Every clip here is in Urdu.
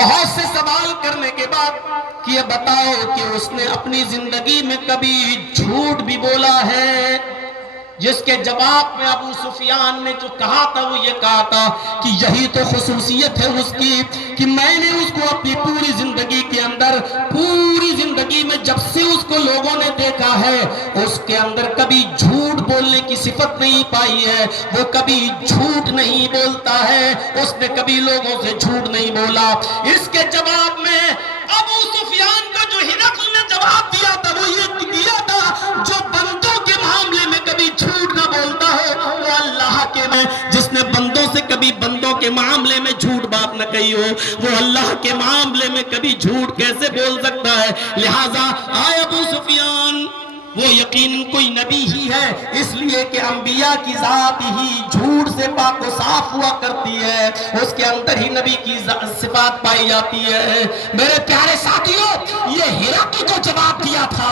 بہت سے سوال کرنے کے بعد کہ یہ بتاؤ کہ اس نے اپنی زندگی میں کبھی جھوٹ بھی بولا ہے؟ جس کے جواب میں ابو سفیان نے جو کہا تھا وہ یہ کہا تھا کہ یہی تو خصوصیت ہے اس کی کہ میں نے اس کو اپنی پوری زندگی کے اندر، پوری زندگی میں جب سے اس کو لوگوں نے دیکھا ہے، اس کے اندر کبھی جھوٹ بولنے کی صفت نہیں پائی ہے۔ وہ کبھی جھوٹ نہیں بولتا ہے، اس نے کبھی لوگوں سے جھوٹ نہیں بولا۔ اس کے جواب میں ابو سفیان کو جو ہرقل نے جواب دیا تھا وہ یہ دیا تھا، جو بندوں کے معاملے میں کبھی جھوٹ نہ بولتا ہو وہ اللہ کے میں، جس نے بندوں سے کبھی بندوں کے معاملے میں جھوٹ بات نہ کہی ہو وہ اللہ کے معاملے میں کبھی جھوٹ کیسے بول سکتا ہے؟ لہٰذا آئے ابو سفیان، وہ یقیناً کوئی نبی ہی ہے، اس لیے کہ انبیاء کی ذات ہی جھوٹ سے پاک و صاف ہوا کرتی ہے، اس کے اندر ہی نبی کی صفات پائی جاتی ہے۔ میرے پیارے ساتھیوں، یہ ہرقل کو جواب دیا تھا،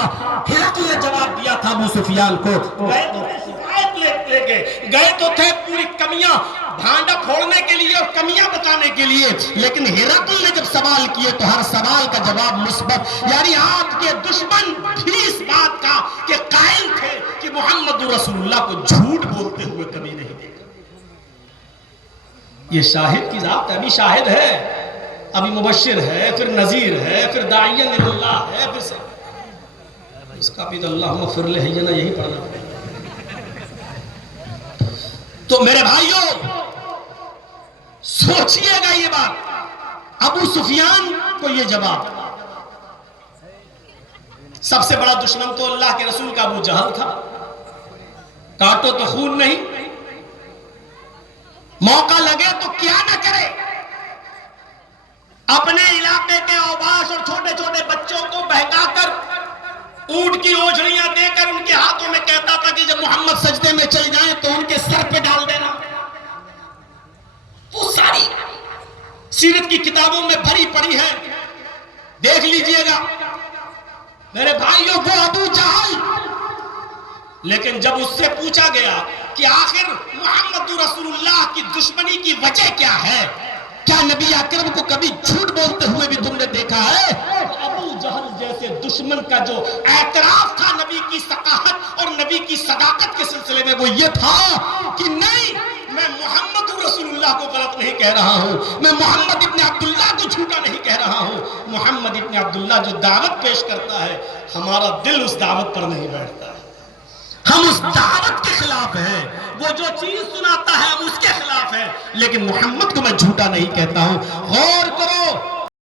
ہرقل نے جواب دیا تھا ابو سفیان کو۔ گئے تو شکایت لے گئے تو تھے پوری کمیاں بھانڈا پھوڑنے کے لیے اور کمیاں بتانے کے لیے، لیکن ہرقل نے جب سوال کیے تو ہر سوال کا جواب مثبت، یعنی آپ کے دشمن بھی اس بات کا کہ قائل تھے کہ محمد رسول اللہ کو جھوٹ بولتے ہوئے کبھی نہیں دیکھا۔ یہ شاہد کی ذات ہے، ابھی شاہد ہے، ابھی مبشر ہے، پھر نذیر ہے، پھر داعی اللہ ہے، پھر اس کا بھی تو اللہم اغفر لحینا یہی پڑھنا پڑے۔ تو میرے بھائیوں سوچئے گا یہ بات، ابو سفیان کو یہ جواب، سب سے بڑا دشمن تو اللہ کے رسول کا ابو جہل تھا، کاٹو تو خون نہیں، موقع لگے تو کیا نہ کرے، اپنے علاقے کے اوباش اور چھوٹے چھوٹے بچوں کو بہکا کر اونٹ کی اوجھڑیاں دے کر ان کے ہاتھوں میں کہتا تھا کہ جب محمد سجدے میں چل جائیں تو ان کے سر پہ ڈال دینا۔ وہ ساری سیرت کی کتابوں میں بھری پڑی ہے، دیکھ لیجئے گا میرے بھائیوں۔ وہ ابو جہل، لیکن جب اس سے پوچھا گیا کہ آخر محمد رسول اللہ کی دشمنی کی وجہ کیا ہے، کیا نبی اکرم کو کبھی جھوٹ بولتے ہوئے بھی تم نے دیکھا ہے؟ ابو جہل جیسے دشمن کا جو اعتراف تھا نبی کی ثقافت اور نبی کی صداقت کے سلسلے میں وہ یہ تھا کہ نہیں، میں محمد رسول اللہ کو غلط نہیں کہہ رہا ہوں، میں محمد ابن عبداللہ کو جھوٹا نہیں کہہ رہا ہوں، محمد ابن عبداللہ جو دعوت پیش کرتا ہے ہمارا دل اس دعوت پر نہیں بیٹھتا ہے، ہم اس دعوت کے خلاف ہیں، وہ جو چیز سناتا ہے ہم اس کے خلاف ہیں، لیکن محمد کو میں جھوٹا نہیں کہتا ہوں۔ غور